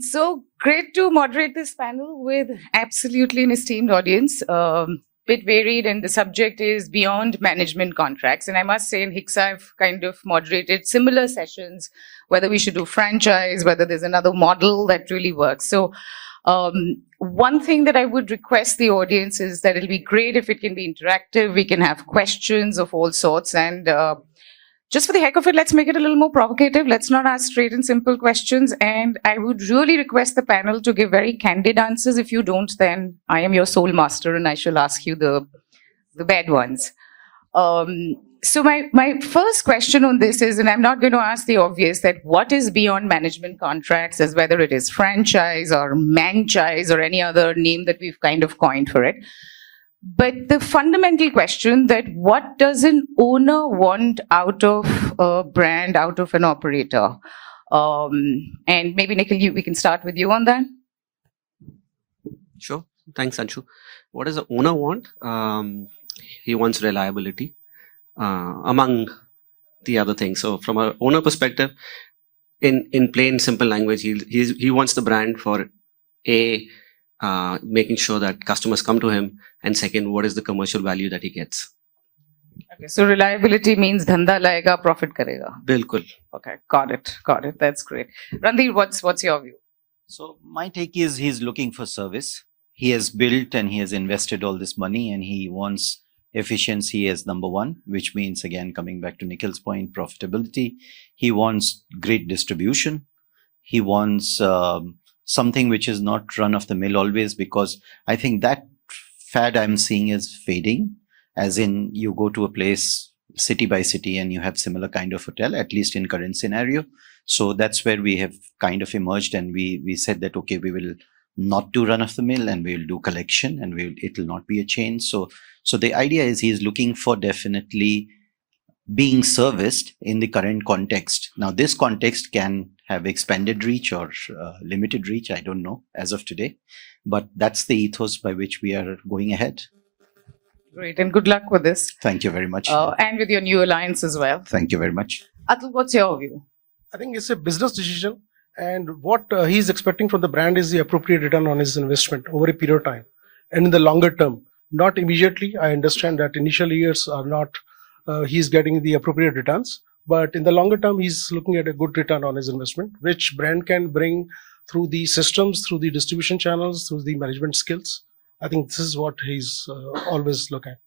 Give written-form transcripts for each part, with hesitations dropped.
So great to moderate this panel with absolutely an esteemed audience. Bit varied, and the subject is beyond management contracts. And I must say, in HICSA, I've kind of moderated similar sessions, whether we should do franchise, whether there's another model that really works. So one thing that I would request the audience is that it'll be great if it can be interactive. We can have questions of all sorts, and just for the heck of it, let's make it a little more provocative. Let's not ask straight and simple questions. And I would really request the panel to give very candid answers. If you don't, then I am your sole master and I shall ask you the bad ones. So my first question on this is, and I'm not going to ask the obvious, that what is beyond management contracts, as whether it is franchise or manchise or any other name that we've kind of coined for it. But the fundamental question that what does an owner want out of a brand, out of an operator? And maybe Nikhil, we can start with you on that. Sure. Thanks, Anshu. What does the owner want? He wants reliability, among the other things. So from an owner perspective, in plain, simple language, he wants the brand for making sure that customers come to him, and second, what is the commercial value that he gets. Okay, so reliability means dhanda layega, profit karega. Bilkul. Okay, got it. That's great. Randhir, what's your view? So my take is he's looking for service. He has built and he has invested all this money, and he wants efficiency as number one, which means, again, coming back to Nikhil's point, profitability. He wants great distribution. He wants something which is not run of the mill always, because I think that fad I'm seeing is fading, as in you go to a place city by city and you have similar kind of hotel, at least in current scenario. So that's where we have kind of emerged, and we said that, okay, we will not do run of the mill and we'll do collection, and it will not be a chain. So the idea is he's looking for definitely being serviced in the current context. Now, this context can have expanded reach or limited reach, I don't know as of today, but that's the ethos by which we are going ahead. Great, and good luck with this. Thank you very much. And with your new alliance as well. Thank you very much. Atul, what's your view? I think it's a business decision, and what he's expecting from the brand is the appropriate return on his investment over a period of time and in the longer term. Not immediately. I understand that initial years are not, he's getting the appropriate returns, but in the longer term, he's looking at a good return on his investment, which brand can bring through the systems, through the distribution channels, through the management skills. I think this is what he's always look at.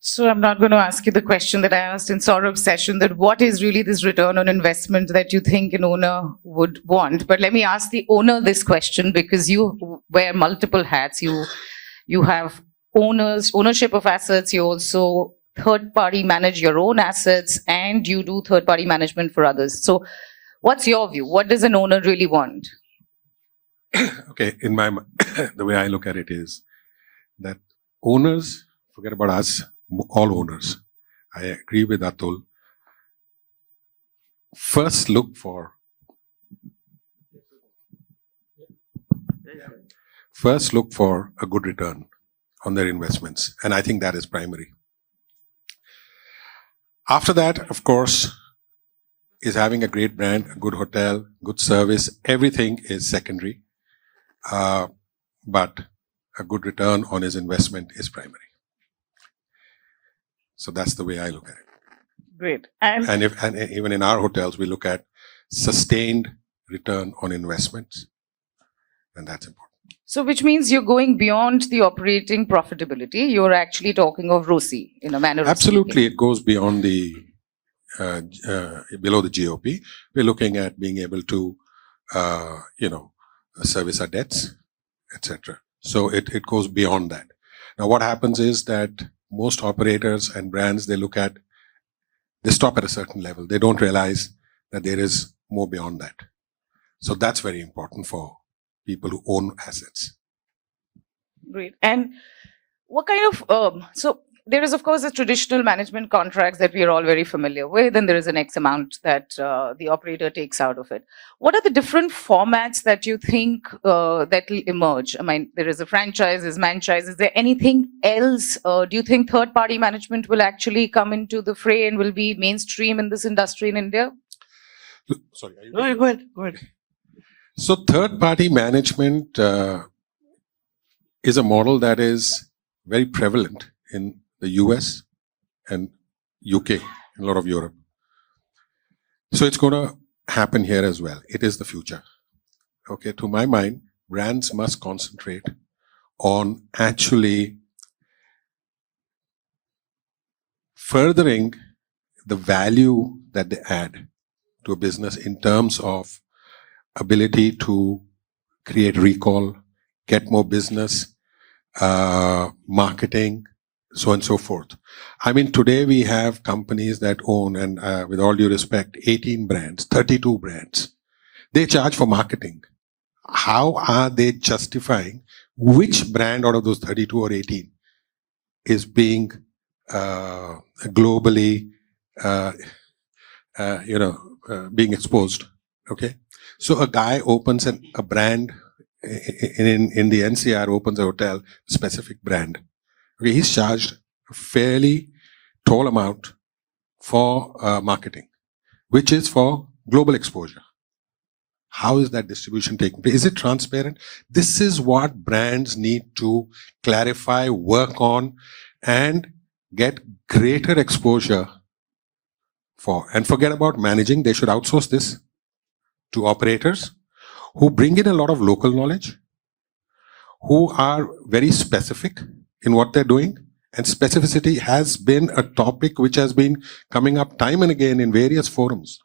So I'm not going to ask you the question that I asked in Saurabh's session, that what is really this return on investment that you think an owner would want? But let me ask the owner this question, because you wear multiple hats. You have ownership of assets, you also third-party manage your own assets, and you do third-party management for others. So what's your view? What does an owner really want? Okay, in my mind, the way I look at it is that owners, forget about us, all owners, I agree with Atul, first look for a good return on their investments, and I think that is primary. After that, of course, is having a great brand, a good hotel, good service. Everything is secondary, but a good return on his investment is primary. So that's the way I look at it. Great. And even in our hotels, we look at sustained return on investments, and that's important. So which means you're going beyond the operating profitability. You're actually talking of ROCE in a manner of Absolutely, speaking. it goes beyond the below the GOP. We're looking at being able to, service our debts, etc. So it goes beyond that. Now, what happens is that most operators and brands, they stop at a certain level. They don't realize that there is more beyond that. So that's very important for people who own assets. Great. And what kind of, so there is, of course, the traditional management contracts that we are all very familiar with, and there is an X amount that the operator takes out of it. What are the different formats that you think that will emerge? I mean, there is a franchise, there's manchise. Is there anything else? Do you think third-party management will actually come into the fray and will be mainstream in this industry in India? Sorry. No, go ahead. So third-party management is a model that is very prevalent in the US and UK, in a lot of Europe. So it's going to happen here as well. It is the future. Okay, to my mind, brands must concentrate on actually furthering the value that they add to a business in terms of ability to create recall, get more business, marketing, so on and so forth. I mean, today we have companies that own, and with all due respect, 18 brands, 32 brands. They charge for marketing. How are they justifying which brand out of those 32 or 18 is being globally, being exposed? Okay, so a guy opens a brand in the NCR, opens a hotel, specific brand. Okay, he's charged a fairly tall amount for marketing, which is for global exposure. How is that distribution taking place? Is it transparent? This is what brands need to clarify, work on, and get greater exposure for. And forget about managing. They should outsource this to operators who bring in a lot of local knowledge, who are very specific in what they're doing. And specificity has been a topic which has been coming up time and again in various forums.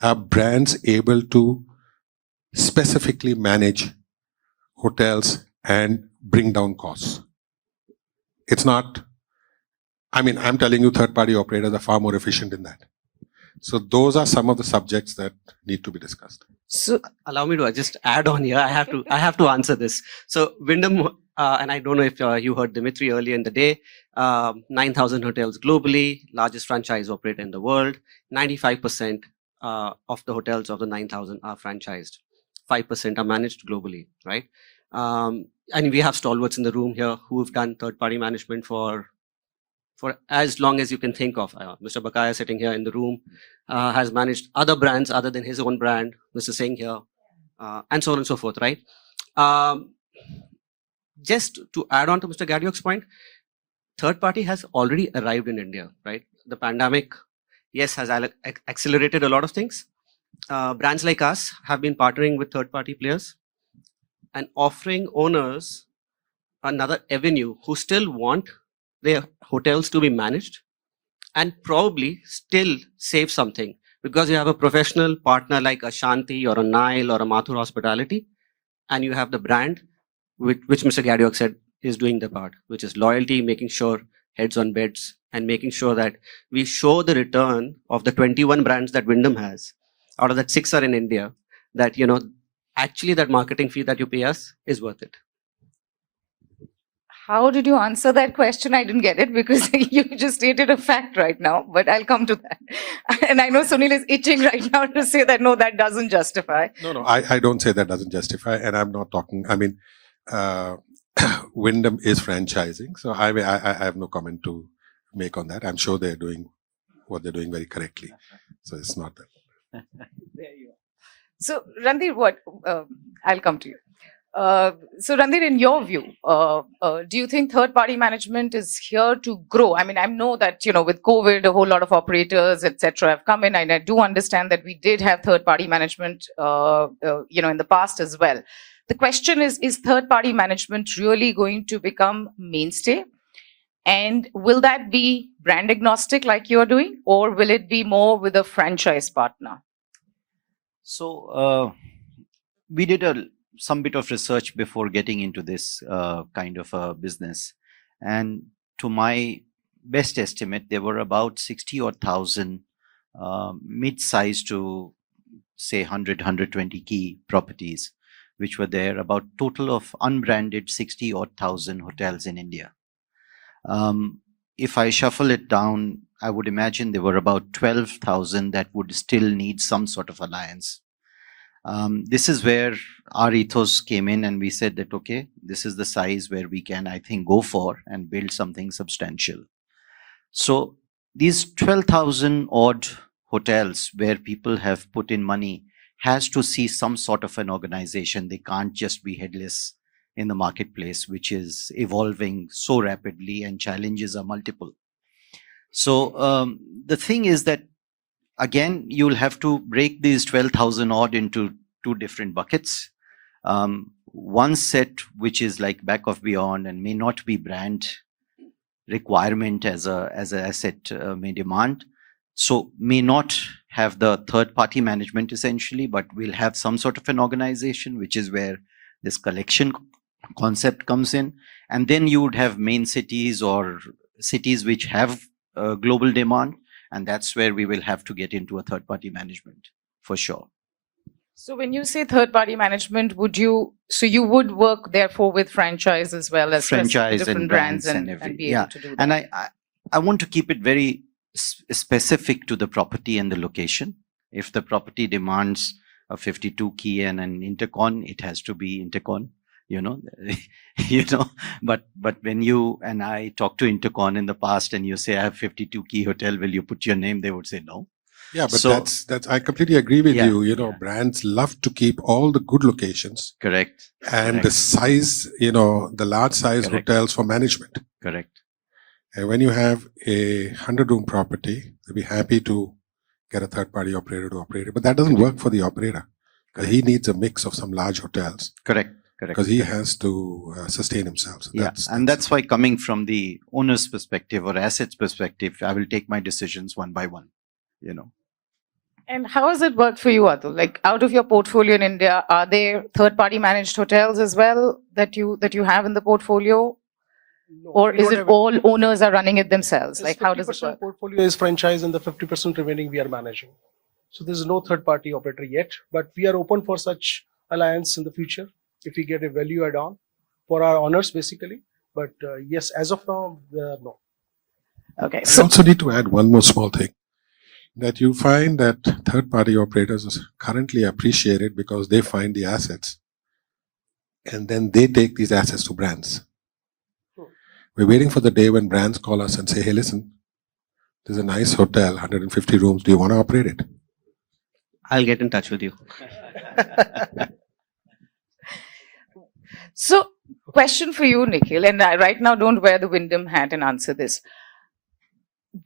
Are brands able to specifically manage hotels and bring down costs? It's not, I mean, I'm telling you, third-party operators are far more efficient in that. So those are some of the subjects that need to be discussed. So allow me to just add on here. I have to answer this. So Wyndham, and I don't know if you heard Dimitri earlier in the day, 9,000 hotels globally, largest franchise operator in the world. 95% of the hotels of the 9,000 are franchised. 5% are managed globally, right? And we have stalwarts in the room here who have done third-party management for as long as you can think of. Mr. Bakaya sitting here in the room has managed other brands other than his own brand, Mr. Singh here, and so on and so forth, right? Just to add on to Mr. Ghadiok's point, third party has already arrived in India, right? The pandemic, yes, has accelerated a lot of things. Brands like us have been partnering with third party players and offering owners another avenue who still want their hotels to be managed and probably still save something, because you have a professional partner like a Shanti or a Nile or a Mathur Hospitality, and you have the brand, which Mr. Ghadiok said is doing the part, which is loyalty, making sure heads on beds, and making sure that we show the return of the 21 brands that Wyndham has. Out of that, 6 are in India. That, you know, actually that marketing fee that you pay us is worth it. How did you answer that question? I didn't get it because you just stated a fact right now, but I'll come to that. And I know Sunil is itching right now to say that, no, that doesn't justify. No, I don't say that doesn't justify. And I'm not talking, I mean, Wyndham is franchising. So I have no comment to make on that. I'm sure they're doing what they're doing very correctly. So it's not that. There you are. So Randhir, I'll come to you. So Randhir, in your view, do you think third-party management is here to grow? I mean, I know that, you know, with COVID, a whole lot of operators, etc., have come in, and I do understand that we did have third-party management, you know, in the past as well. The question is third-party management really going to become mainstay? And will that be brand agnostic like you're doing, or will it be more with a franchise partner? So we did some bit of research before getting into this kind of a business, and to my best estimate, there were about 60 or 1,000 mid-size to say 120 key properties, which were there, about total of unbranded 60 or 1,000 hotels in India. If I shuffle it down, I would imagine there were about 12,000 that would still need some sort of alliance. This is where our ethos came in, and we said that, okay, this is the size where we can, I think, go for and build something substantial. So these 12,000 odd hotels where people have put in money has to see some sort of an organization. They can't just be headless in the marketplace, which is evolving so rapidly and challenges are multiple. So the thing is that, again, you'll have to break these 12,000 odd into two different buckets. One set, which is like back of beyond and may not be brand requirement as an asset may demand. So may not have the third party management essentially, but we'll have some sort of an organization, which is where this collection concept comes in. And then you would have main cities or cities which have global demand. And that's where we will have to get into a third party management for sure. So when you say third party management, you would work therefore with franchise as well as franchise different and brands and be able to do that. And I want to keep it very specific to the property and the location. If the property demands a 52 key and an intercon, it has to be intercon, but when you and I talk to intercon in the past and you say I have 52 key hotel, will you put your name? They would say no. Yeah, but So- that's I completely agree with Yeah, you. Brands love to keep all the good locations Correct. and the Correct. size, the large size Correct. hotels for management. Correct. And when you have a 100-room property, they'll be happy to get a third-party operator to operate it. But that doesn't work for the operator. Because he needs a mix of some large hotels Correct. because he has to sustain himself. So That's why, coming from the owner's perspective or asset's perspective, I will take my decisions one by one. And how has it worked for you, Atul? Like out of your portfolio in India, are there third-party managed hotels as well that you have in the portfolio, No, or we is don't it have all owners are running it themselves? This Like how does it 50% work? portfolio is franchise and the 50% remaining we are managing. So there's no third party operator yet, but we are open for such alliance in the future if we get a value add on for our owners basically. But yes, as of now, no. Okay, I so also need to add one more small thing. That you find that third-party operators is currently appreciated because they find the assets and then they take these assets to brands. We're waiting for the day when brands call us and say, hey, listen, there's a nice hotel, 150 rooms. Do you want to operate it? I'll get in touch with you. So, question for you, Nikhil, and I right now don't wear the Wyndham hat and answer this.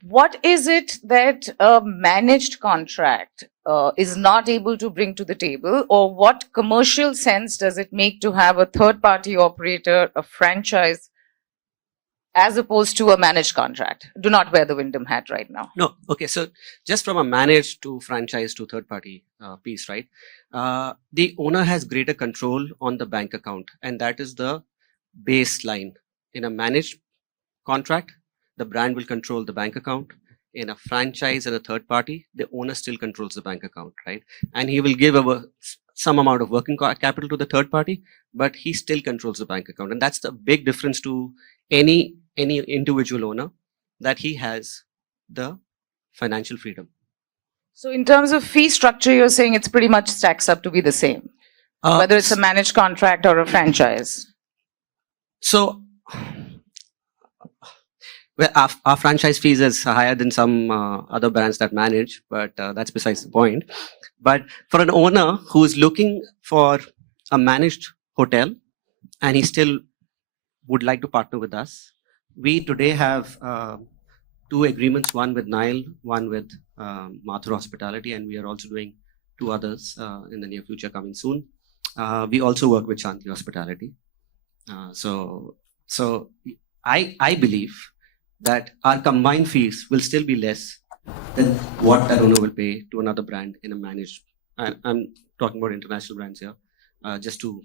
What is it that a managed contract is not able to bring to the table, or what commercial sense does it make to have a third-party operator, a franchise, as opposed to a managed contract? Do not wear the Wyndham hat right now. No, okay. So just from a managed to franchise to third party piece, right? The owner has greater control on the bank account, and that is the baseline. In a managed contract, the brand will control the bank account. In a franchise and a third party, the owner still controls the bank account, right? And he will give some amount of working capital to the third party, but he still controls the bank account. And that's the big difference to any individual owner, that he has the financial freedom. So, in terms of fee structure, you're saying it's pretty much stacks up to be the same, whether it's a managed contract or a franchise. So, well, our franchise fees is higher than some other brands that manage, but that's besides the point. But for an owner who is looking for a managed hotel and he still would like to partner with us, we today have 2 agreements, one with Nile, one with Mathur Hospitality, and we are also doing 2 others in the near future coming soon. We also work with Shanti Hospitality. So I believe that our combined fees will still be less than what that owner will pay to another brand in a managed. I'm talking about international brands here, just to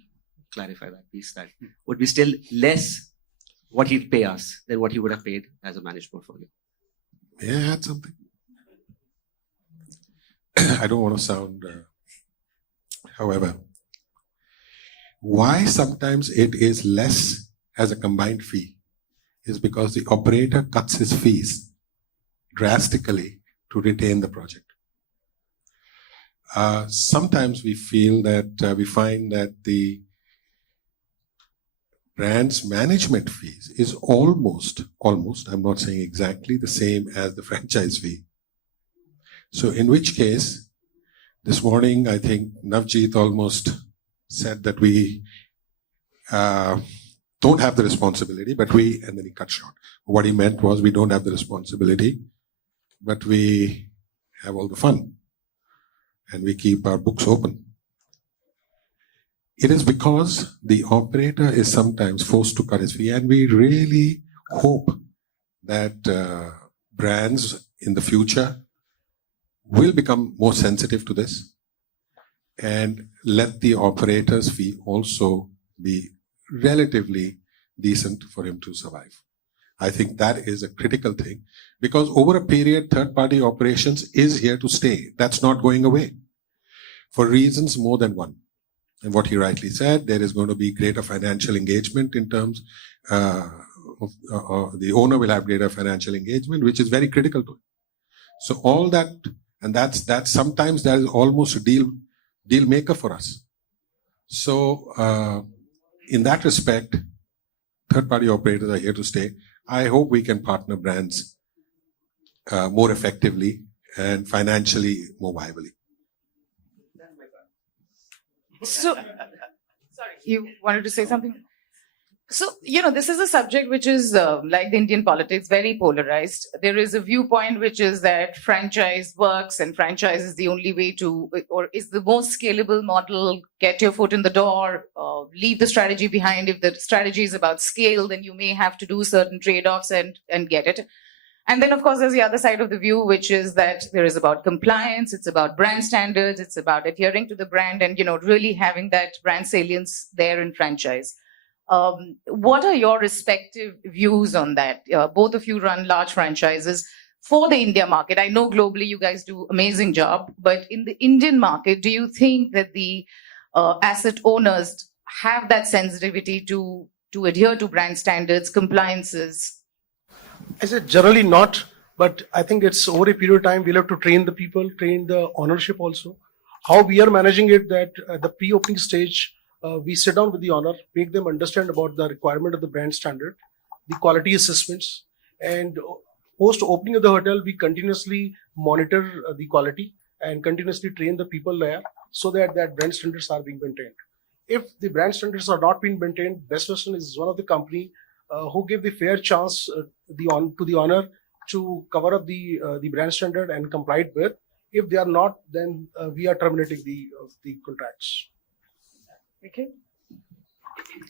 clarify that piece. That would be still less what he'd pay us than what he would have paid as a managed portfolio. May I add something? I don't want to sound, however, why sometimes it is less as a combined fee is because the operator cuts his fees drastically to retain the project. Sometimes we feel that we find that the brand's management fees is almost, I'm not saying exactly the same as the franchise fee. So in which case, This morning, I think Navjeet almost said that we don't have the responsibility, but and then he cut short. What he meant was we don't have the responsibility, but we have all the fun and we keep our books open. It is because the operator is sometimes forced to cut his fee, and we really hope that brands in the future will become more sensitive to this and let the operator's fee also be relatively decent for him to survive. I think that is a critical thing, because over a period, third-party operations is here to stay. That's not going away for reasons more than one. And what he rightly said, there is going to be greater financial engagement in terms the owner will have greater financial engagement, which is very critical to it. So all that, and that's sometimes that is almost a deal maker for us. So in that respect, third-party operators are here to stay. I hope we can partner brands more effectively and financially more viably. So, sorry, you wanted to say something? So, this is a subject which is like the Indian politics, very polarized. There is a viewpoint which is that franchise works and franchise is the only way to, or is the most scalable model, get your foot in the door, leave the strategy behind. If the strategy is about scale, then you may have to do certain trade-offs and get it. And then, of course, there's the other side of the view, which is that there is about compliance, it's about brand standards, it's about adhering to the brand and, really having that brand salience there in franchise. What are your respective views on that? Both of you run large franchises for the India market. I know globally you guys do amazing job, but in the Indian market, do you think that the asset owners have that sensitivity to adhere to brand standards, compliances? I said generally not, but I think it's over a period of time we'll have to train the people, train the ownership also. How we are managing it, that at the pre-opening stage, we sit down with the owner, make them understand about the requirement of the brand standard, the quality assessments, and post opening of the hotel, we continuously monitor the quality and continuously train the people there so that brand standards are being maintained. If the brand standards are not being maintained, Best Western is one of the company who give the fair chance to the owner to cover up the brand standard and comply it with. If they are not, then we are terminating the contracts. Okay.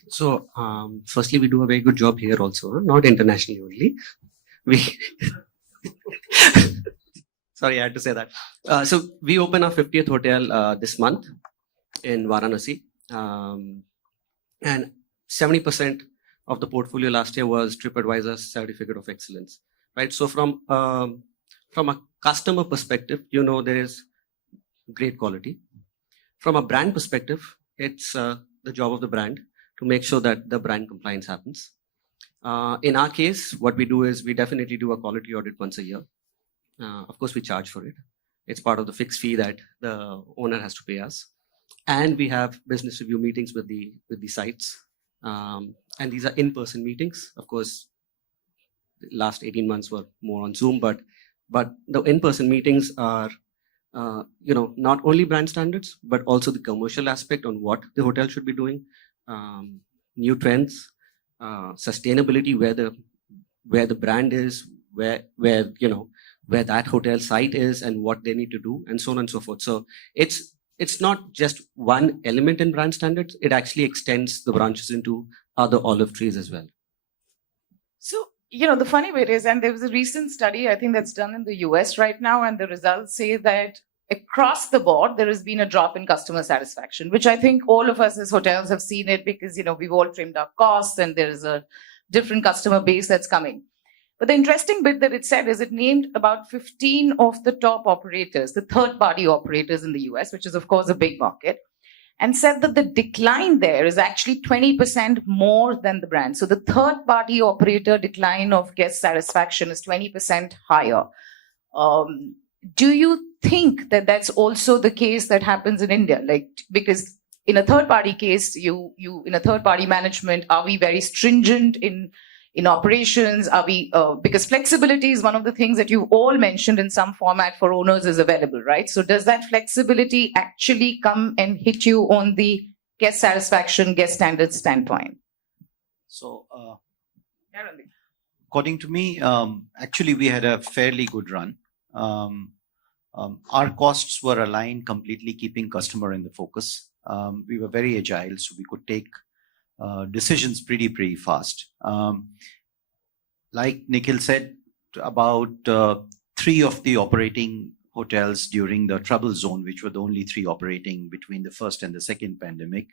So, firstly, we do a very good job here also, not internationally only. Sorry, I had to say that. So we open our 50th hotel this month in Varanasi, and 70% of the portfolio last year was TripAdvisor's Certificate of Excellence, right? So from a customer perspective, there is great quality. From a brand perspective, it's the job of the brand to make sure that the brand compliance happens. In our case, what we do is we definitely do a quality audit once a year. Of course, we charge for it. It's part of the fixed fee that the owner has to pay us. And we have business review meetings with the sites. And these are in-person meetings. Of course, the last 18 months were more on Zoom, but the in-person meetings are, not only brand standards, but also the commercial aspect on what the hotel should be doing, new trends, sustainability, where the brand is, where that hotel site is and what they need to do, and so on and so forth. So it's not just one element in brand standards, it actually extends the branches into other olive trees as well. So, the funny bit is, and there was a recent study, I think that's done in the US right now, and the results say that across the board, there has been a drop in customer satisfaction, which I think all of us as hotels have seen it because, we've all trimmed our costs and there is a different customer base that's coming. But the interesting bit that it said is it named about 15 of the top operators, the third-party operators in the US, which is, of course, a big market, and said that the decline there is actually 20% more than the brand. So the third-party operator decline of guest satisfaction is 20% higher. Do you think that that's also the case that happens in India? Because in a third-party case, you in a third-party management, are we very stringent in in operations? Are we, because flexibility is one of the things that you all mentioned in some format for owners is available, right? So does that flexibility actually come and hit you on the guest satisfaction, guest standards standpoint? So, according to me, actually, we had a fairly good run. Our costs were aligned completely, keeping customer in the focus. We were very agile, so we could take decisions pretty fast. Like Nikhil said, about 3 of the operating hotels during the trouble zone, which were the only 3 operating between the first and the second pandemic,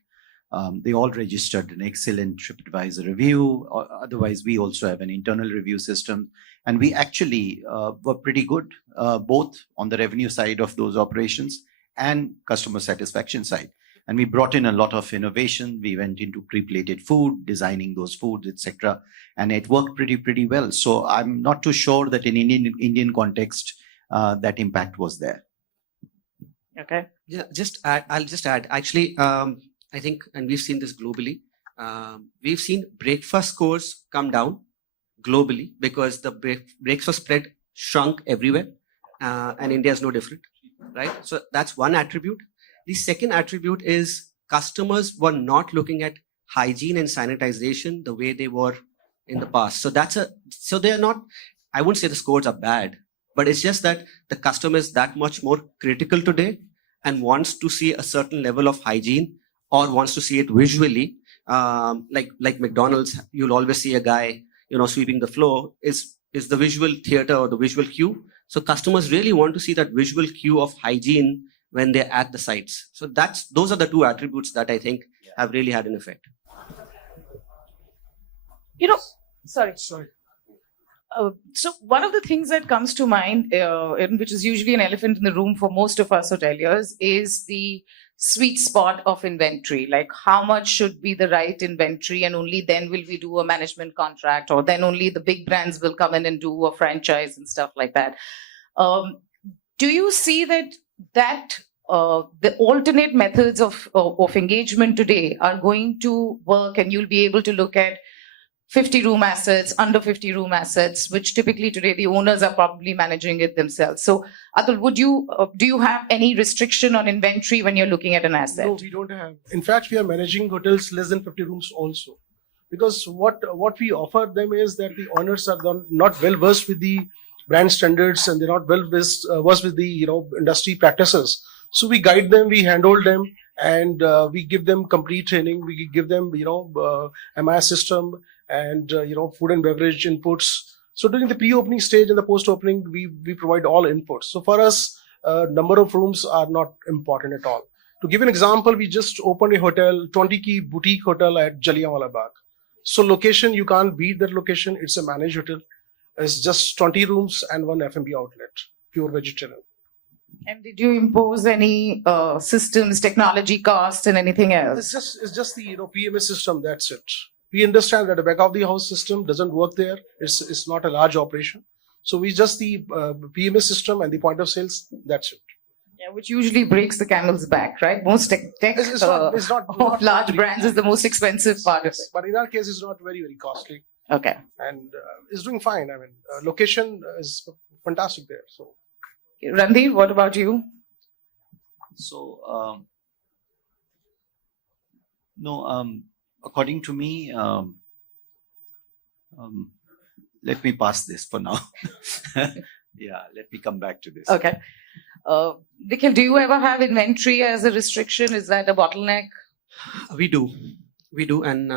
they all registered an excellent TripAdvisor review. Otherwise, we also have an internal review system. And we actually were pretty good, both on the revenue side of those operations and customer satisfaction side. And we brought in a lot of innovation. We went into pre-plated food, designing those foods, etc. And it worked pretty well. So I'm not too sure that in Indian context, that impact was there. Okay. Yeah, I'll just add. Actually, I think, and we've seen this globally, we've seen breakfast scores come down globally because the breakfast spread shrunk everywhere, and India is no different, right? So that's one attribute. The second attribute is customers were not looking at hygiene and sanitization the way they were in the past. So they're not, I wouldn't say the scores are bad, but it's just that the customer is that much more critical today and wants to see a certain level of hygiene or wants to see it visually. Like McDonald's, you'll always see a guy, sweeping the floor is the visual theater or the visual cue. So customers really want to see that visual cue of hygiene when they're at the sites. So those are the 2 attributes that I think have really had an effect. Sorry. So one of the things that comes to mind, which is usually an elephant in the room for most of us hoteliers, is the sweet spot of inventory. Like how much should be the right inventory, and only then will we do a management contract, or then only the big brands will come in and do a franchise and stuff like that. Do you see that the alternate methods of engagement today are going to work, and you'll be able to look at 50 room assets, under 50 room assets, which typically today the owners are probably managing it themselves. So Atul, do you have any restriction on inventory when you're looking at an asset? No, we don't have. In fact, we are managing hotels less than 50 rooms also. Because what we offer them is that the owners are not well versed with the brand standards, and they're not well versed with the industry practices. So we guide them, we handhold them, and we give them complete training. We give them MIS system and food and beverage inputs. So during the pre-opening stage and the post-opening, we provide all inputs. So for us, number of rooms are not important at all. To give an example, we just opened a hotel, 20-key boutique hotel at Jallianwala Bagh. So location, you can't beat that location. It's a managed hotel. It's just 20 rooms and 1 F&B outlet, pure vegetarian. And did you impose any systems, technology costs, and anything else? It's just the PMS system. That's it. We understand that the back of the house system doesn't work there. It's not a large operation. So we just the PMS system and the point of sales. That's it. Yeah, which usually breaks the camel's back, right? Most tech of large brands is the most expensive part of it. But in our case, it's not very, very costly. Okay. And it's doing fine. I mean, location is fantastic there. So, Randhir, what about you? So, according to me, let me pass this for now. Yeah, let me come back to this. Okay. Nikhil, do you ever have inventory as a restriction? Is that a bottleneck? We do. And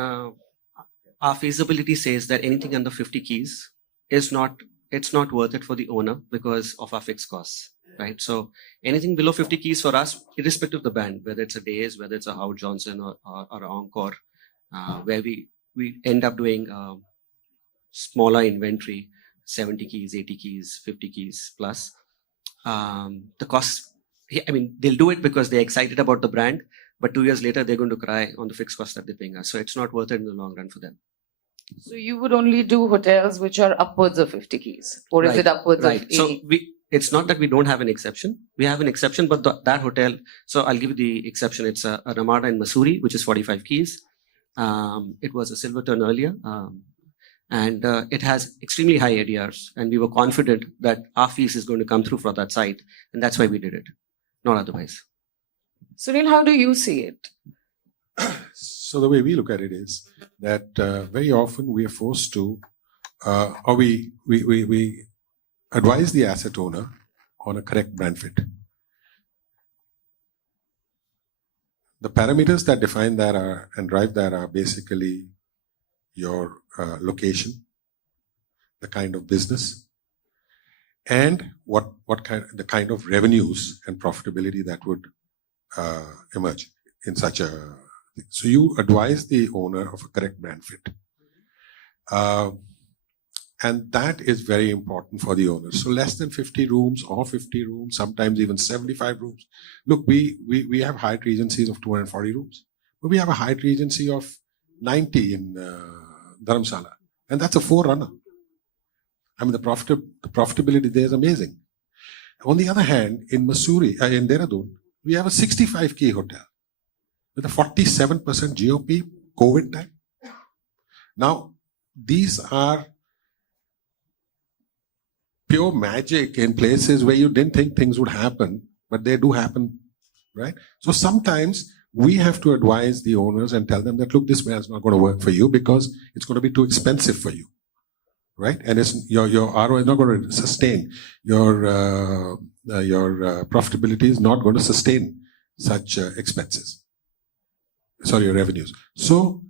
our feasibility says that anything under 50 keys it's not worth it for the owner because of our fixed costs, right? So anything below 50 keys for us, irrespective of the brand, whether it's a Days, whether it's a Howard Johnson or Encore, where we end up doing smaller inventory, 70 keys, 80 keys, 50 keys plus. The costs, I mean, they'll do it because they're excited about the brand, but 2 years later, they're going to cry on the fixed cost that they're paying us. So it's not worth it in the long run for them. So you would only do hotels which are upwards of 50 keys, or is it upwards of 80? So it's not that we don't have an exception. We have an exception, but that hotel, so I'll give you the exception. It's a Ramada in Mussoorie, which is 45 keys. It was a Silverton earlier. And it has extremely high ADRs. And we were confident that our fees is going to come through for that site. And that's why we did it, not otherwise. Sunil, how do you see it? So the way we look at it is that very often we are forced to, or we advise the asset owner on a correct brand fit. The parameters that define that and drive that are basically your location, the kind of business, and the kind of revenues and profitability that would emerge in such a thing. So you advise the owner of a correct brand fit. And that is very important for the owner. So less than 50 rooms or 50 rooms, sometimes even 75 rooms. Look, we have Hyatt Regencies of 240 rooms, but we have a Hyatt Regency of 90 in Dharamsala. And that's a forerunner. I mean, the profitability there is amazing. On the other hand, in Mussoorie, in Dehradun, we have a 65-key hotel with a 47% GOP COVID time. Now, these are pure magic in places where you didn't think things would happen, but they do happen, right? So sometimes we have to advise the owners and tell them that, look, this brand is not going to work for you because it's going to be too expensive for you, right? And it's, your ROI is not going to sustain. Your profitability is not going to sustain such expenses. Sorry, your revenues. So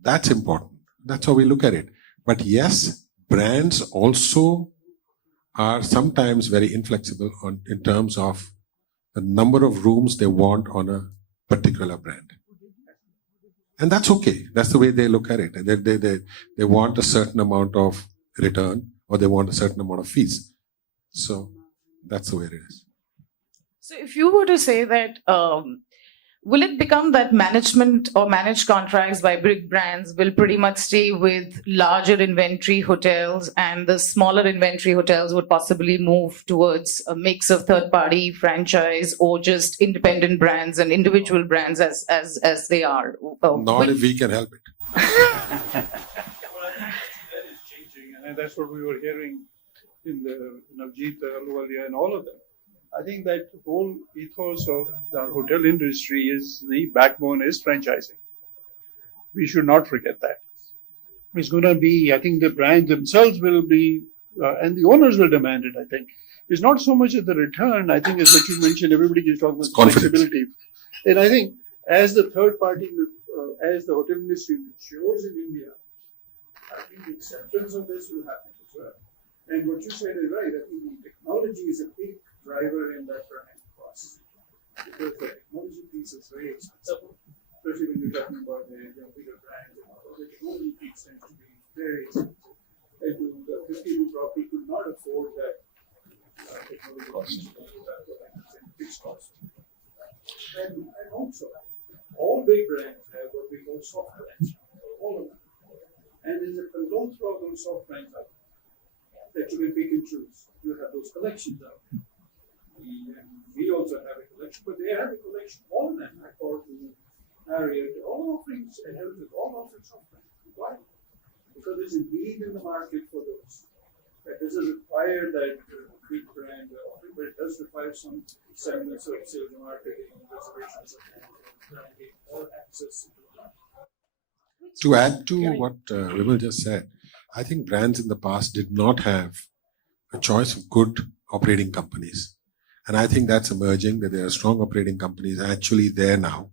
that's important. That's how we look at it. But yes, brands also are sometimes very inflexible in terms of the number of rooms they want on a particular brand. And that's okay. That's the way they look at it. They want a certain amount of return or they want a certain amount of fees. So that's the way it is. So if you were to say that, will it become that management or managed contracts by big brands will pretty much stay with larger inventory hotels and the smaller inventory hotels would possibly move towards a mix of third-party franchise or just independent brands and individual brands as they are? Not if we can help it. Well, I think that is changing, and that's what we were hearing in the Navjeet, Ahluwalia, and all of them. I think that the whole ethos of the hotel industry is the backbone is franchising. We should not forget that. It's going to be, I think the brands themselves will be, and the owners will demand it, I think. It's not so much of the return, I think, as what you mentioned, everybody is talking about flexibility. And I think as the third party, as the hotel industry matures in India, I think the acceptance of this will happen as well. And what you said is right, I think the technology is a big driver in that brand cost. Because the technology piece is very expensive, especially when you're talking about the bigger brands. The technology piece tends to be very expensive. And the 50-room property could not afford that technology cost. Fixed cost. And also, all big brands have what we call soft brands. All of them. And there's a control problem soft brands out that you can pick and choose. You have those collections out. We also have a collection, but they have a collection. All of them, according to Marriott, all offerings and everything, all offerings software. Why? Because there's a need in the market for those. That doesn't require that big brand offering, but it does require some segments of sales and marketing, reservations, branding, or access to the market. To add to what Vimal just said, I think brands in the past did not have a choice of good operating companies. And I think that's emerging, that there are strong operating companies actually there now.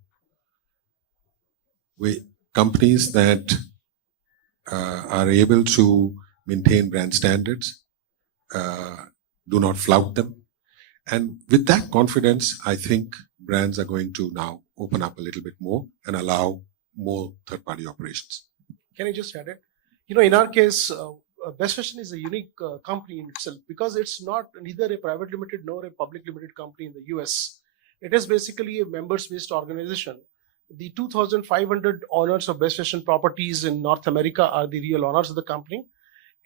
Companies that are able to maintain brand standards, do not flout them. And with that confidence, I think brands are going to now open up a little bit more and allow more third-party operations. Can I just add it? In our case, Best Fashion is a unique company in itself because it's not neither a private limited nor a public limited company in the US. It is basically a members-based organization. The 2,500 owners of Best Fashion properties in North America are the real owners of the company.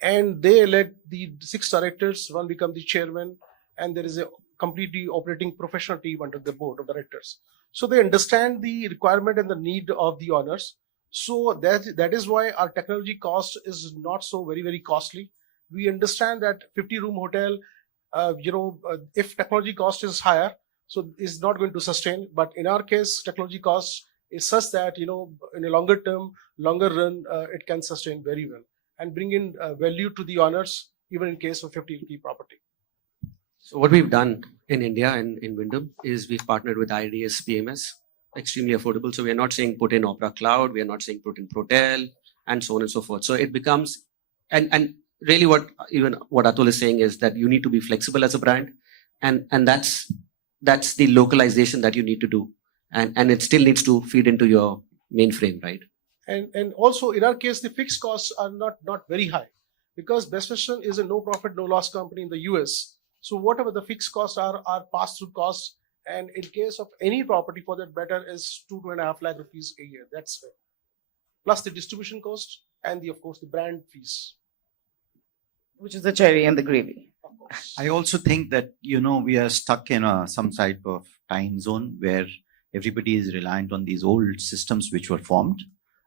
And they elect the 6 directors, one becomes the chairman, and there is a completely operating professional team under the board of directors. So they understand the requirement and the need of the owners. So that is why our technology cost is not so very costly. We understand that 50-room hotel, if technology cost is higher, so it's not going to sustain. But in our case, technology cost is such that in a longer term, longer run, it can sustain very well and bring in value to the owners, even in case of 50 property. So what we've done in India and in Wyndham is we've partnered with IDS PMS, extremely affordable. So we are not saying put in Opera Cloud, we are not saying put in Protel, and so on and so forth. So it becomes, and really what Atul is saying is that you need to be flexible as a brand, and that's the localization that you need to do, and it still needs to feed into your mainframe, right? And also in our case, the fixed costs are not very high, because Best Western is a no profit, no loss company in the US. So whatever the fixed costs are pass through costs. And in case of any property for that matter is 2.5 lakh rupees a year. That's it. Plus the distribution cost and of course the brand fees. Which is the cherry and the gravy. Of course. I also think that, we are stuck in some type of time zone where everybody is reliant on these old systems which were formed.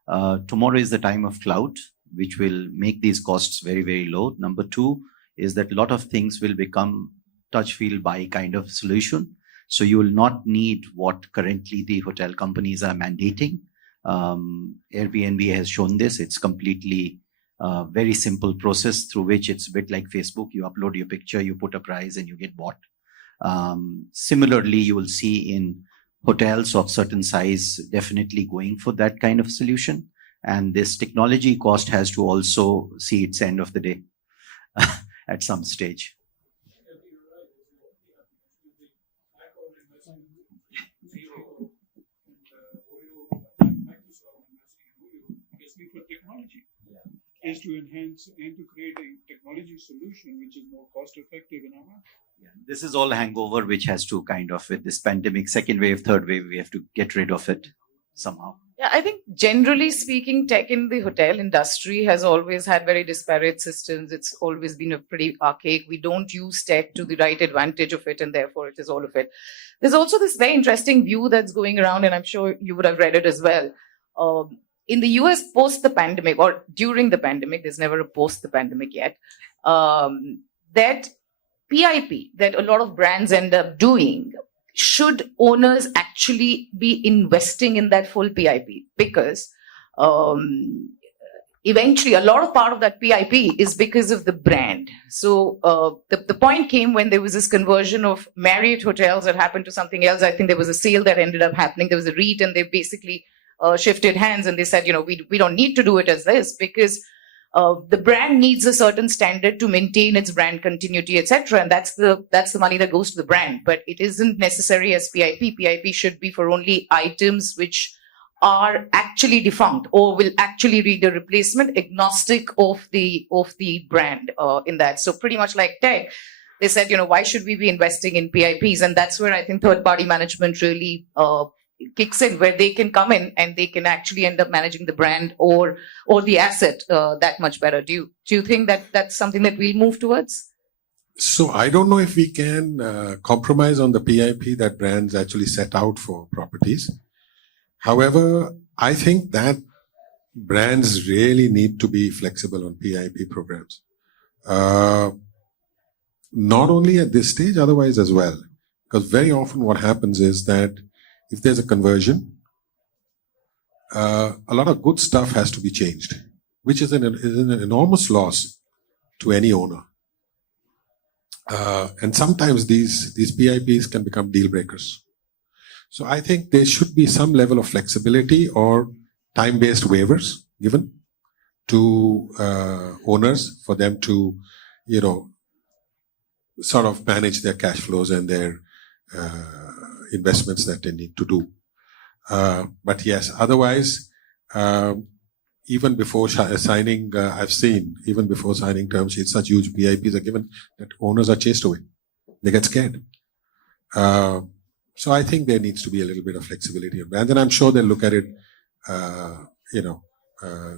Tomorrow is the time of cloud, which will make these costs very low. Number two is that a lot of things will become touch, feel, buy kind of solution. So you will not need what currently the hotel companies are mandating. Airbnb has shown this. It's completely very simple process through which it's a bit like Facebook. You upload your picture, you put a price and you get bought. Similarly, you will see in hotels of certain size definitely going for that kind of solution. And this technology cost has to also see its end of the day at some stage. Technology is to enhance and to create a technology solution which is more cost effective in our market. Yeah, this is all hangover which has to kind of, with this pandemic, second wave, third wave, we have to get rid of it somehow. Yeah, I think generally speaking, tech in the hotel industry has always had very disparate systems. It's always been a pretty archaic. We don't use tech to the right advantage of it, and therefore it is all of it. There's also this very interesting view that's going around, and I'm sure you would have read it as well. In the US post the pandemic or during the pandemic, there's never a post the pandemic yet, that PIP that a lot of brands end up doing, should owners actually be investing in that full PIP? Because eventually a lot of part of that PIP is because of the brand. So the point came when there was this conversion of Marriott hotels that happened to something else. I think there was a sale that ended up happening. There was a REIT and they basically shifted hands and they said, we don't need to do it as this because the brand needs a certain standard to maintain its brand continuity, etc. And that's the money that goes to the brand. But it isn't necessary as PIP. PIP should be for only items which are actually defunct or will actually need a replacement, agnostic of the brand in that. So pretty much like tech, they said, why should we be investing in PIPs? And that's where I think third-party management really kicks in, where they can come in and they can actually end up managing the brand or the asset that much better. Do you think that that's something that we'll move towards? So I don't know if we can compromise on the PIP that brands actually set out for properties. However, I think that brands really need to be flexible on PIP programs. Not only at this stage, otherwise as well. Because very often what happens is that if there's a conversion, a lot of good stuff has to be changed, which is an enormous loss to any owner. And sometimes these PIPs can become deal breakers. So I think there should be some level of flexibility or time-based waivers given to owners for them to, sort of manage their cash flows and their investments that they need to do. But yes, otherwise, even before signing, I've seen, even before signing term sheets, such huge PIPs are given that owners are chased away. They get scared. So I think there needs to be a little bit of flexibility. And then I'm sure they'll look at it,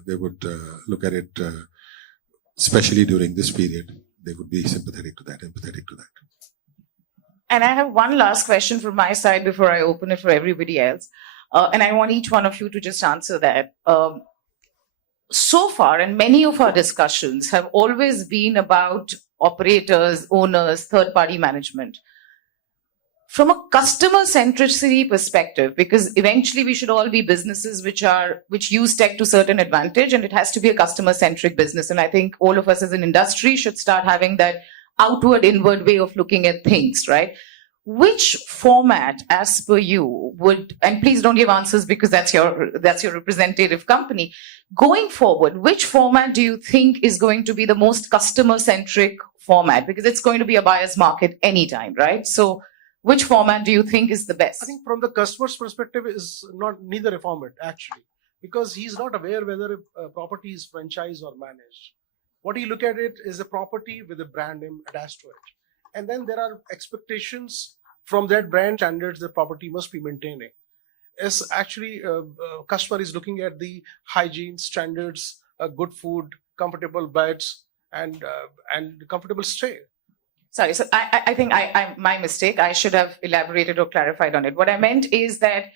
they would look at it, especially during this period. They would be sympathetic to that, empathetic to that. And I have one last question from my side before I open it for everybody else. And I want each one of you to just answer that. So far, and many of our discussions have always been about operators, owners, third-party management. From a customer centricity perspective, because eventually we should all be businesses which use tech to certain advantage, and it has to be a customer centric business. And I think all of us as an industry should start having that outward inward way of looking at things, right? Which format, as per you, would, and please don't give answers because that's your representative company, going forward, which format do you think is going to be the most customer centric format? Because it's going to be a buyer's market anytime, right? So which format do you think is the best? I think from the customer's perspective is neither a format actually, because he's not aware whether a property is franchised or managed. What he look at it is a property with a brand name attached to it. And then there are expectations from that brand standards the property must be maintaining. As actually customer is looking at the hygiene standards, good food, comfortable beds, and comfortable stay. Sorry, so I think my mistake. I should have elaborated or clarified on it. What I meant is that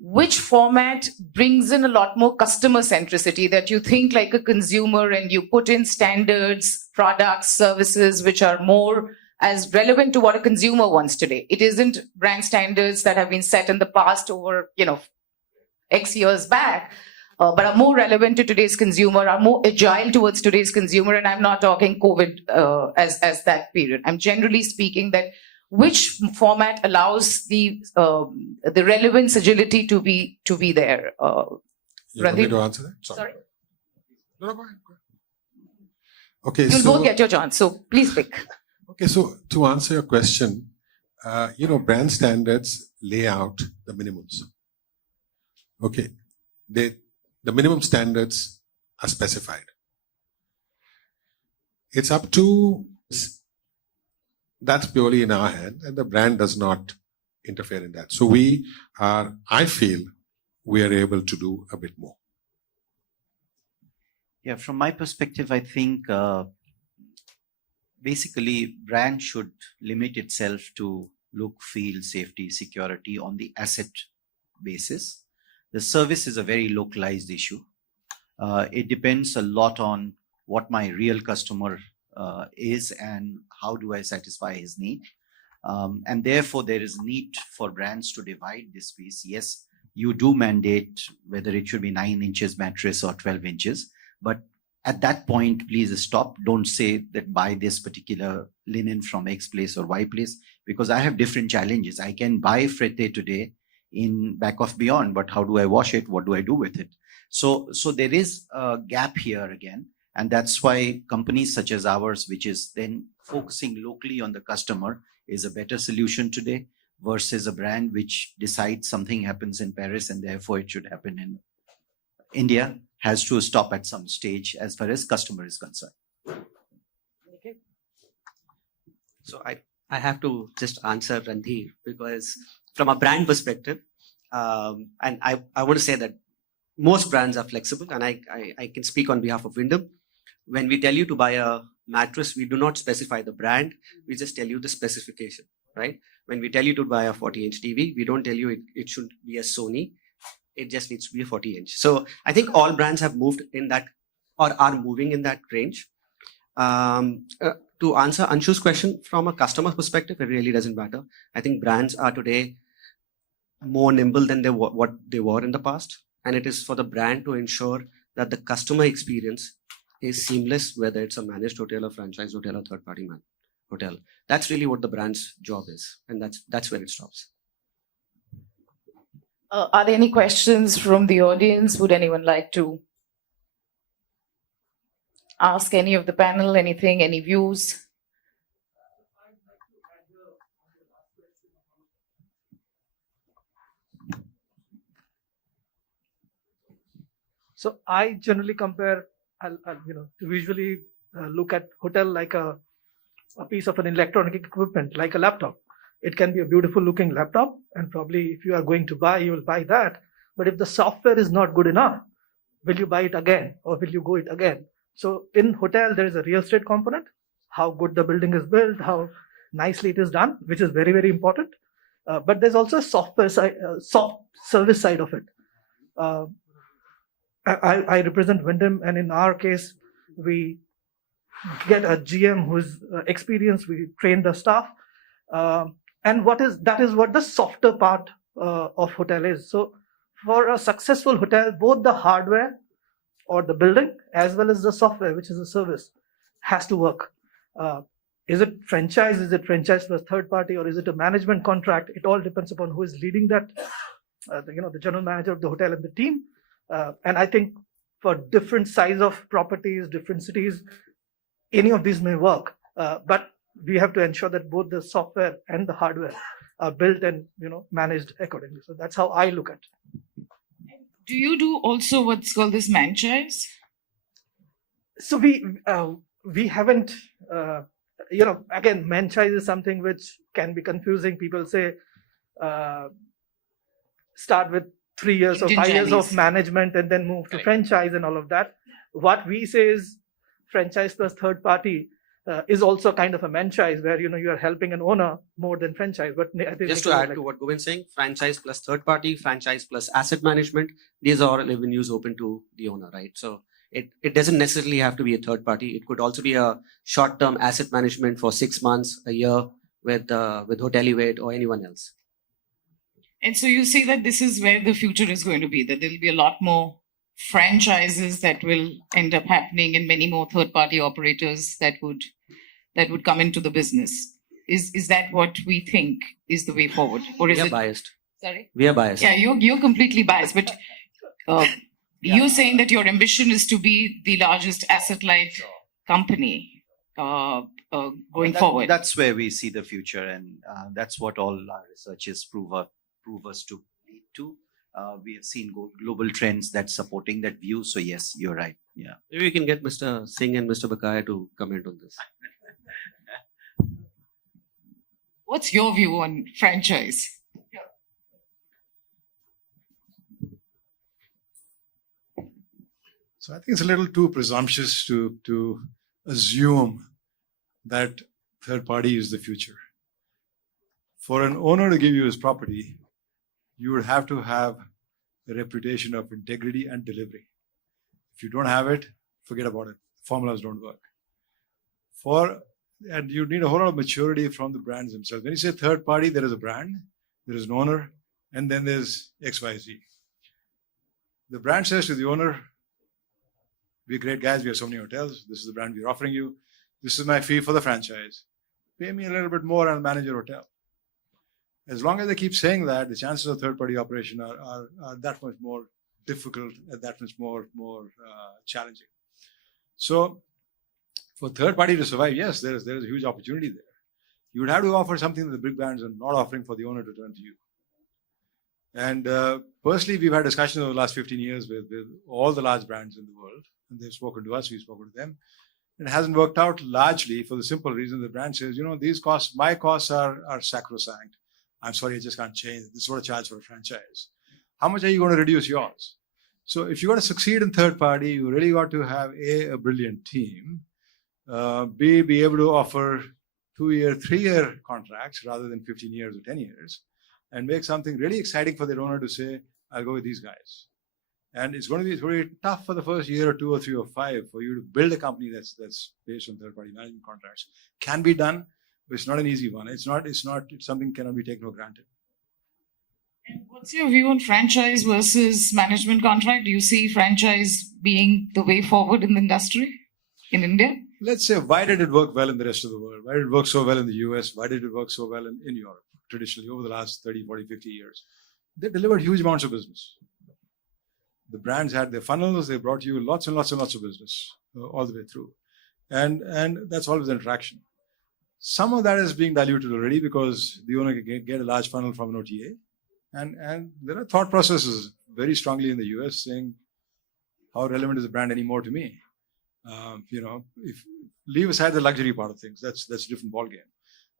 which format brings in a lot more customer centricity, that you think like a consumer and you put in standards, products, services, which are more as relevant to what a consumer wants today. It isn't brand standards that have been set in the past over, X years back, but are more relevant to today's consumer, are more agile towards today's consumer. And I'm not talking COVID as that period. I'm generally speaking that which format allows the relevance, agility to be there. You want me to answer that? Sorry. No, go ahead. Okay, You'll both get your chance, so please pick. Okay, so to answer your question, brand standards lay out the minimums. Okay, the minimum standards are specified. It's up to, that's purely in our hand, and the brand does not interfere in that. So I feel we are able to do a bit more. Yeah, from my perspective, I think basically brand should limit itself to look, feel, safety, security on the asset basis. The service is a very localized issue. It depends a lot on what my real customer is and how do I satisfy his need. And therefore, there is need for brands to divide this piece. Yes, you do mandate whether it should be 9 inches mattress or 12 inches. But at that point, please stop. Don't say that buy this particular linen from X place or Y place, because I have different challenges. I can buy Frette today in back of beyond, but how do I wash it? What do I do with it? So there is a gap here again. And that's why companies such as ours, which is then focusing locally on the customer, is a better solution today versus a brand which decides something happens in Paris and therefore it should happen in India, has to stop at some stage as far as customer is concerned. Okay. So I have to just answer Randhir, because from a brand perspective, and I want to say that most brands are flexible, and I can speak on behalf of Wyndham. When we tell you to buy a mattress, we do not specify the brand. We just tell you the specification, right? When we tell you to buy a 40-inch TV, we don't tell you it should be a Sony. It just needs to be a 40-inch. So I think all brands have moved in that, or are moving in that range. To answer Anshu's question, from a customer perspective, it really doesn't matter. I think brands are today more nimble than what they were in the past. And it is for the brand to ensure that the customer experience is seamless, whether it's a managed hotel or franchise hotel or third-party hotel. That's really what the brand's job is. And that's where it stops. Are there any questions from the audience? Would anyone like to ask any of the panel anything, any views? So I generally compare, usually look at hotel like a piece of an electronic equipment, like a laptop. It can be a beautiful looking laptop, and probably if you are going to buy, you will buy that. But if the software is not good enough, will you buy it again or will you go it again? So in hotel, there is a real estate component, how good the building is built, how nicely it is done, which is very, very important. But there's also a software side, soft service side of it. I represent Wyndham, and in our case, we get a GM who's experienced. We train the staff, and that is what the softer part of hotel is. So, for a successful hotel, both the hardware or the building as well as the software, which is a service, has to work. Is it franchise? Is it franchise plus third party, or is it a management contract? It all depends upon who is leading that. The general manager of the hotel and the team. And I think for different size of properties, different cities, any of these may work. But we have to ensure that both the software and the hardware are built and managed accordingly. So that's how I look at it. Do you do also what's called this manchise? So we haven't. Again, manchise is something which can be confusing. People say start with 3 years or 5 years of management and then move to franchise and all of that. What we say is franchise plus third party is also kind of a manchise where you are helping an owner more than franchise. But I think just to add to what Govind's saying, franchise plus third party, franchise plus asset management, these are all avenues open to the owner, right? So it doesn't necessarily have to be a third party. It could also be a short-term asset management for 6 months, a year with Hotelivate or anyone else. And so you see that this is where the future is going to be, that there will be a lot more franchises that will end up happening and many more third-party operators that would come into the business. Is that what we think is the way forward? Or is We are it biased. Sorry? We are biased. Yeah, you're completely biased, but you're saying that your ambition is to be the largest asset-light company going forward. That's where we see the future, and that's what all our researches prove us to lead to. We have seen global trends that's supporting that view. So yes, you're right. Yeah. Maybe we can get Mr. Singh and Mr. Bakaya to comment on this. What's your view on franchise? So I think it's a little too presumptuous to assume that third party is the future. For an owner to give you his property, you would have to have a reputation of integrity and delivery. If you don't have it, forget about it. Formulas don't work. And you need a whole lot of maturity from the brands themselves. When you say third party, there is a brand, there is an owner, and then there's XYZ. The brand says to the owner, we're great guys, we have so many hotels, this is the brand we're offering you, this is my fee for the franchise. Pay me a little bit more and I'll manage your hotel. As long as they keep saying that, the chances of third-party operation are that much more difficult and that much more challenging. So for third-party to survive, yes, there is a huge opportunity there. You would have to offer something that the big brands are not offering for the owner to turn to you. And personally, we've had discussions over the last 15 years with all the large brands in the world. And they've spoken to us, we've spoken to them. It hasn't worked out largely for the simple reason the brand says, these costs, my costs are sacrosanct. I'm sorry, I just can't change. This is what I charge for a franchise. How much are you going to reduce yours? So if you want to succeed in third party, you really got to have a brilliant team, B, be able to offer 2-year, 3-year contracts rather than 15 years or 10 years, and make something really exciting for their owner to say, I'll go with these guys. And it's going to be very tough for the first year or 2 or 3 or 5 for you to build a company that's based on third-party management contracts. Can be done, but it's not an easy one. It's something cannot be taken for granted. And what's your view on franchise versus management contract? Do you see franchise being the way forward in the industry in India? Let's say, why did it work well in the rest of the world? Why did it work so well in the US? Why did it work so well in Europe, traditionally, over the last 30, 40, 50 years? They delivered huge amounts of business. The brands had their funnels, they brought you lots and lots and lots of business all the way through. And that's always an attraction. Some of that is being diluted already because the owner can get a large funnel from an OTA. And there are thought processes very strongly in the US saying, how relevant is the brand anymore to me? If leave aside the luxury part of things, that's a different ballgame.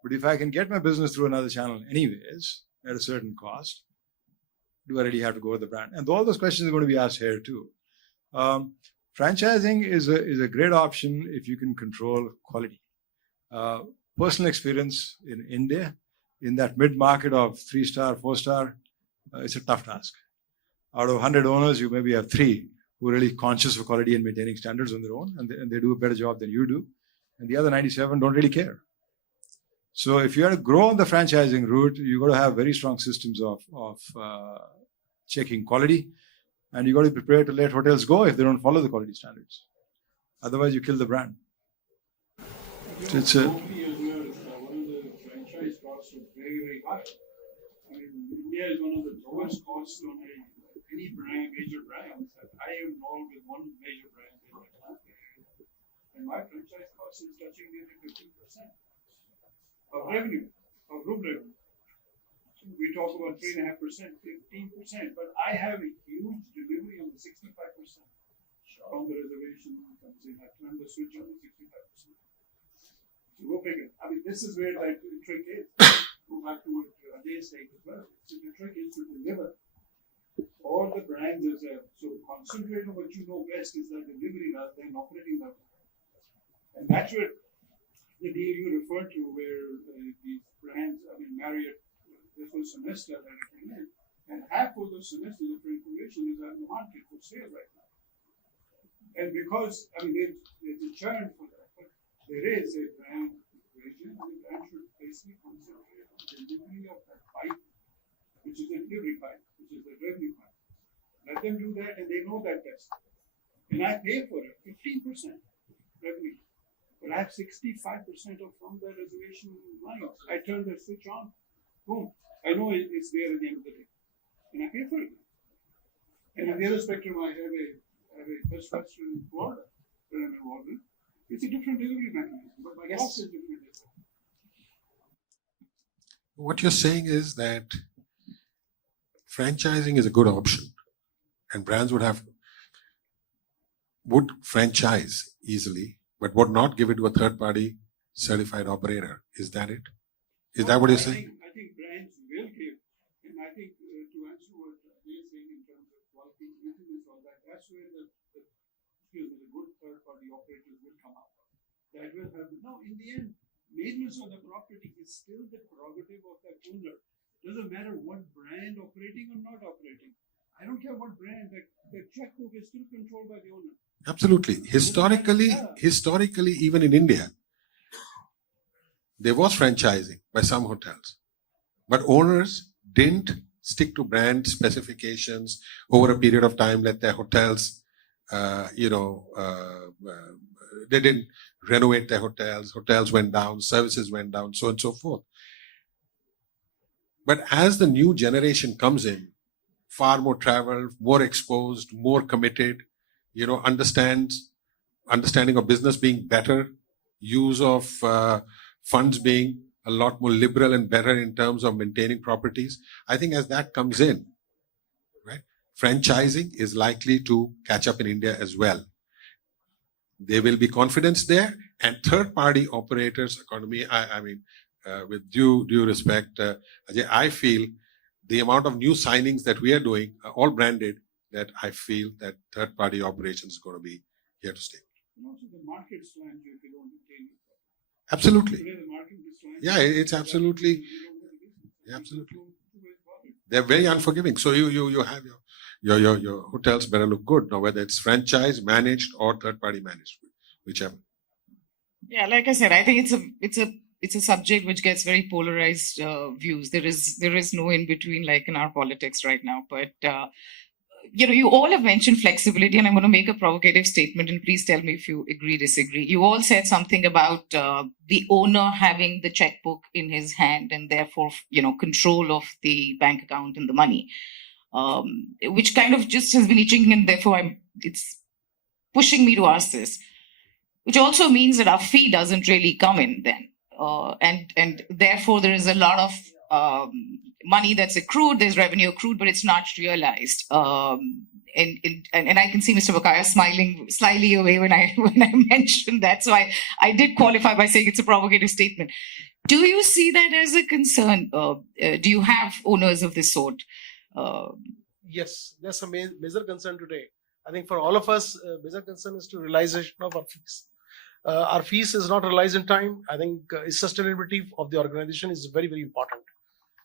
But if I can get my business through another channel anyways, at a certain cost, do I really have to go with the brand? And all those questions are going to be asked here too. Franchising is a great option if you can control quality. Personal experience in India, in that mid market of 3-star, 4-star, it's a tough task. Out of 100 owners, you maybe have 3 who are really conscious of quality and maintaining standards on their own, and they do a better job than you do. And the other 97 don't really care. So if you want to grow on the franchising route, you got to have very strong systems of checking quality, and you got to be prepared to let hotels go if they don't follow the quality standards. Otherwise, you kill the brand. It's a One of the franchise costs are very, very high. I mean, India is one of the lowest costs on any brand, major brands. I am involved with one major brand in Lanka, and my franchise cost is touching nearly 15% of revenue, of room revenue. So we talk about 3.5%, 15%, but I have a huge delivery on the 65% from the reservation comes in. I turn the switch on the 65%. So go figure. I mean, this is where like the trick is. Go back to what Jay said as well. So the trick is to deliver. All the brands is so concentrate on what you know best is the delivery rather than operating level. And that's where the deal you referred to, where these brands, I mean, Marriott, this was semester that it came in, and half of those semesters of information is on the market for sale right now. And because, I mean, there's a churn for that, but there is a brand equation, and the brand should basically concentrate on the delivery of that pipe, which is a delivery pipe, which is a revenue pipe. Let them do that, and they know that best. And I pay for it, 15% revenue. But I have 65% of from the reservation money. I turn the switch on, boom. I know it's there at the end of the day. And I pay for it. And on the other spectrum, I have a best restaurant in Florida that I'm involved in. It's a different delivery mechanism, but my cost is different. What you're saying is that franchising is a good option, and brands would franchise easily, but would not give it to a third-party certified operator. Is that it? Is that what you're saying? I think brands will give, and I think to answer what they're saying in terms of quality, maintenance, all that, that's where the good third-party operators will come out. That will have in the end, maintenance of the property is still the prerogative of the owner. Doesn't matter what brand operating or not operating. I don't care what brand, the checkbook is still controlled by the owner. Absolutely. Historically, even in India, there was franchising by some hotels, but owners didn't stick to brand specifications over a period of time. Let their hotels, they didn't renovate their hotels. Hotels went down, services went down, so on and so forth. But as the new generation comes in, far more traveled, more exposed, more committed, understanding of business being better, use of funds being a lot more liberal and better in terms of maintaining properties. I think as that comes in, right, franchising is likely to catch up in India as well. There will be confidence there, and third-party operators economy. I mean, with due respect, Ajay, I feel the amount of new signings that we are doing are all branded. That I feel that third-party operations is going to be here to stay. And also the market slams you if you don't maintain it. Absolutely. Today the market is slams. Yeah, it's absolutely. Absolutely. They're very unforgiving. So you have your hotels better look good now, whether it's franchise managed or third-party managed, whichever. Yeah, like I said, I think it's a subject which gets very polarized views. There is no in between like in our politics right now. But you all have mentioned flexibility, and I'm going to make a provocative statement, and please tell me if you agree, disagree. You all said something about the owner having the checkbook in his hand and therefore, control of the bank account and the money, which kind of just has been itching, and therefore it's pushing me to ask this, which also means that our fee doesn't really come in then. And therefore there is a lot of money that's accrued, there's revenue accrued, but it's not realized. And I can see Mr. Bakaya smiling slyly away when I mentioned that. So I did qualify by saying it's a provocative statement. Do you see that as a concern? Do you have owners of this sort? Yes, that's a major concern today. I think for all of us, major concern is to realization of our fees. Our fees is not realized in time. I think sustainability of the organization is very, very important.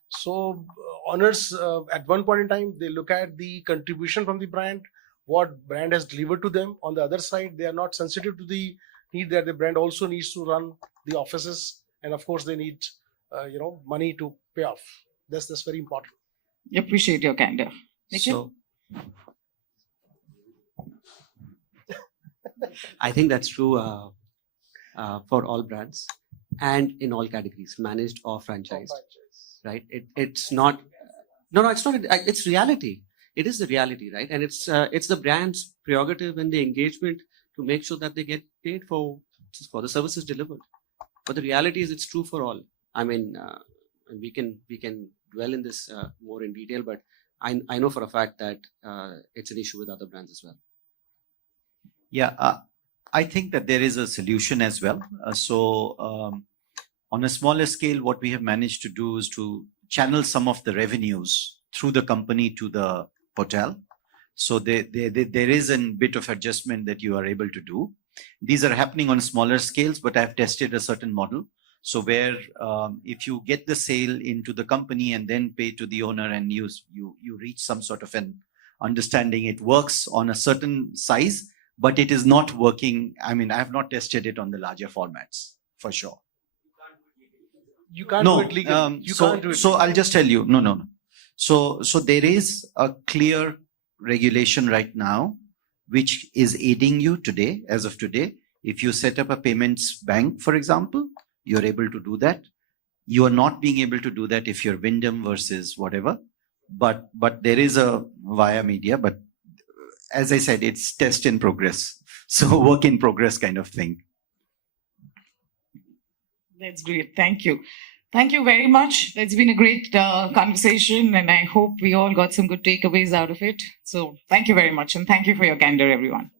So owners at one point in time, they look at the contribution from the brand, what brand has delivered to them. On the other side, they are not sensitive to the need that the brand also needs to run the offices, and of course they need money to pay off. That's very important. Appreciate your candor. Nikhil? So, I think that's true for all brands and in all categories, managed or franchised. Right? It's not. No, it's not. It's reality. It is the reality, right? And it's the brand's prerogative and the engagement to make sure that they get paid for the services delivered. But the reality is, it's true for all. I mean, we can dwell in this more in detail, but I know for a fact that it's an issue with other brands as well. Yeah, I think that there is a solution as well. On a smaller scale, what we have managed to do is to channel some of the revenues through the company to the hotel. So there is a bit of adjustment that you are able to do. These are happening on smaller scales, but I've tested a certain model. So where if you get the sale into the company and then pay to the owner and you reach some sort of an understanding, it works on a certain size, but it is not working. I mean, I have not tested it on the larger formats for sure. You can't do it legally. So I'll just tell you, no. So there is a clear regulation right now, which is aiding you today, as of today. If you set up a payments bank, for example, you're able to do that. You are not being able to do that if you're Wyndham versus whatever. But there is a via media, but as I said, it's test in progress. So work in progress kind of thing. That's great. Thank you. Thank you very much. It's been a great conversation, and I hope we all got some good takeaways out of it. So thank you very much, and thank you for your candor, everyone.